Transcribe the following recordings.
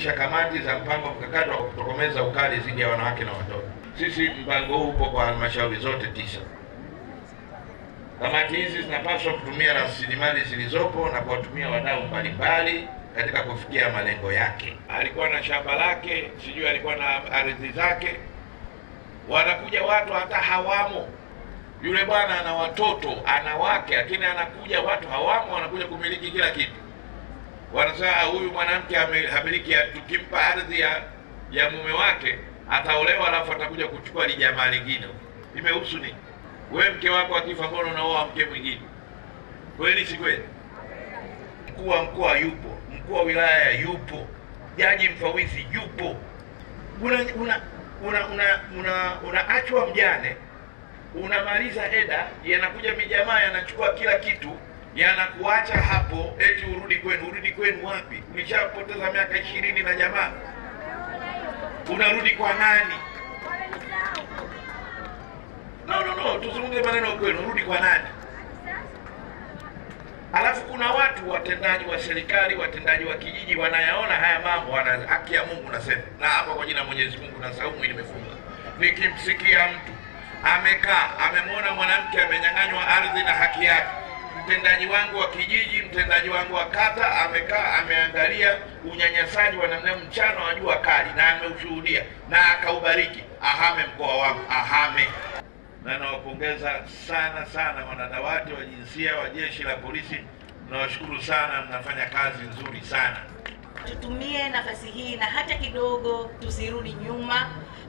kuanzisha kamati za mpango mkakati wa kutokomeza ukali dhidi ya wanawake na watoto. Sisi mpango huu upo kwa halmashauri zote 9. Kamati hizi zinapaswa kutumia rasilimali zilizopo na kuwatumia wadau mbalimbali katika kufikia malengo yake. Alikuwa na shamba lake, sijui alikuwa na ardhi zake, wanakuja watu hata hawamo. Yule bwana ana watoto, ana wake, lakini anakuja watu hawamo, wanakuja kumiliki kila kitu. Wanasema huyu mwanamke hamiliki, tukimpa ardhi ya mume wake ataolewa, alafu atakuja kuchukua jamaa lingine. Imehusu nini? Wewe mke wako akifa, mbona unaoa mke mwingine? Kweli si kweli? Mkuu wa mkoa yupo, mkuu wa wilaya yupo, jaji mfawidhi yupo. Unaachwa mjane, unamaliza eda, yanakuja mijamaa yanachukua kila kitu, yanakuacha hapo, eti urudi kwenu. Urudi kwenu wapi? Ulishapoteza miaka 20 na jamaa, unarudi kwa nani? No, tuzungumze maneno kwenu, urudi kwa nani? Alafu kuna watu watendaji wa serikali, watendaji wa kijiji wanayaona haya mambo, wana haki ya Mungu nasema. Na hapa kwa jina Mwenyezi Mungu na saumu nimefunga. Nikimsikia mtu amekaa, amemwona mwanamke amenyang'anywa ardhi na haki yake, mtendaji wangu wa kijiji, mtendaji wangu wa kata amekaa ameangalia unyanyasaji wa namna mchana wa jua kali na ameushuhudia na akaubariki, ahame mkoa wangu, ahame. Na nawapongeza sana wanadawati wa jinsia wa Jeshi la Polisi. Nawashukuru sana, mnafanya kazi nzuri sana. Tutumie nafasi hii na hata kidogo tusirudi nyuma.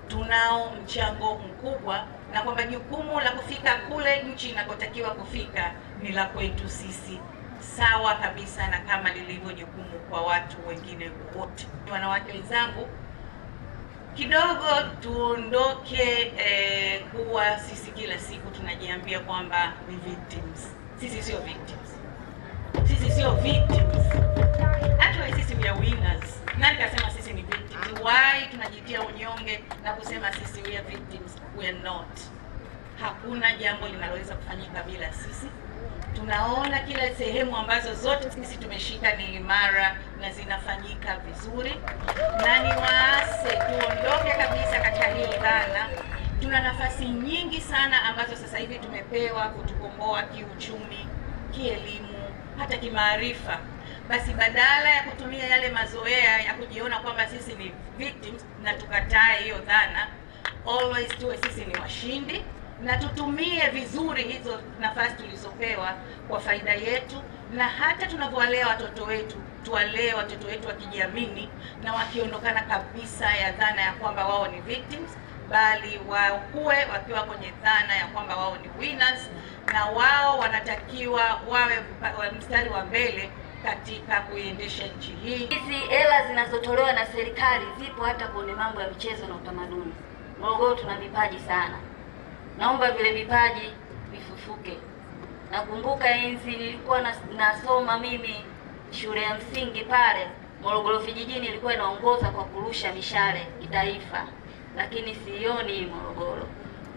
Tunao mchango mkubwa, na kwamba jukumu la kufika kule nchi inakotakiwa kufika ni la kwetu sisi, sawa kabisa na kama lilivyo jukumu kwa watu wengine wote. Wanawake wenzangu, kidogo tuondoke kuwa sisi kila siku tunajiambia kwamba ni victims. Sisi sio victims. Sisi sio victims. Actually sisi we are winners. Nani kasema sisi ni victims? Why tunajitia unyonge na kusema sisi we are victims? We are not. Hakuna jambo linaloweza kufanyika bila sisi. Tunaona kila sehemu ambazo zote sisi tumeshika ni imara na zinafanyika vizuri, na ni waase tuondoke kabisa katika hiyo dhana. Tuna nafasi nyingi sana ambazo sasa hivi tumepewa kutukomboa kiuchumi, kielimu, hata kimaarifa. Basi badala ya kutumia yale mazoea ya kujiona kwamba sisi ni victims na tukatae hiyo dhana, always tuwe sisi ni washindi na tutumie vizuri hizo nafasi tulizopewa kwa faida yetu, na hata tunavyowalea watoto wetu, tuwalee watoto wetu wakijiamini na wakiondokana kabisa ya dhana ya kwamba wao ni victims, bali wakuwe wakiwa kwenye dhana ya kwamba wao ni winners, na wao wanatakiwa wawe mstari wa mbele katika kuiendesha nchi hii. Hizi hela zinazotolewa na serikali zipo hata kwenye mambo ya michezo na utamaduni. Morogoro tuna vipaji sana. Naomba vile vipaji vifufuke. Nakumbuka enzi nilikuwa nasoma mimi shule ya msingi pale Morogoro vijijini, ilikuwa inaongoza kwa kurusha mishale kitaifa, lakini sioni Morogoro.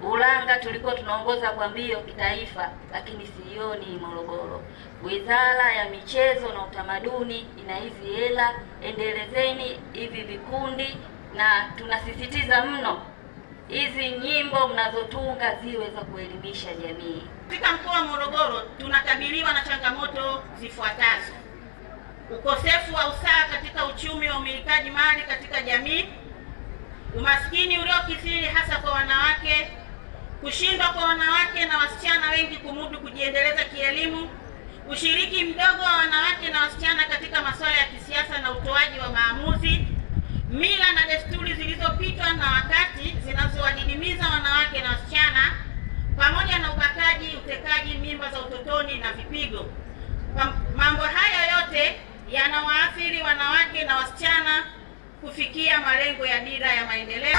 Ulanga tulikuwa tunaongoza kwa mbio kitaifa, lakini sioni Morogoro. Wizara ya Michezo na Utamaduni ina hizi hela, endelezeni hivi vikundi, na tunasisitiza mno hizi nyimbo mnazotunga ziwe za kuelimisha jamii. Katika mkoa wa Morogoro tunakabiliwa na changamoto zifuatazo: ukosefu wa usawa katika uchumi wa umilikaji mali katika jamii, umaskini uliokithiri hasa kwa wanawake, kushindwa kwa wanawake na wasichana wengi kumudu kujiendeleza kielimu, ushiriki mdogo wa wanawake na wasichana katika masuala ya kisiasa na utoaji wa maamuzi, mila na desturi zilizopitwa na wakati zinazowadidimiza wanawake na wasichana, pamoja na ubakaji, utekaji, mimba za utotoni na vipigo. Mambo haya yote yanawaathiri wanawake na wasichana kufikia malengo ya Dira ya Maendeleo.